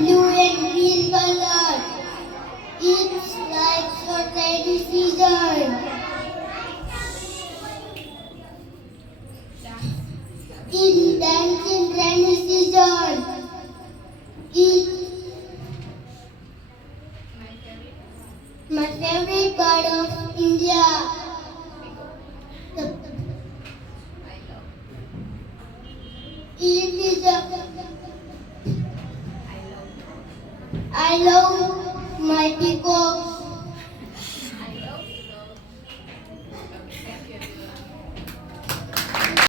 blue and green color. It's like for rainy season. In dance in rainy season. It's my favorite part of India. It is I love my peacock.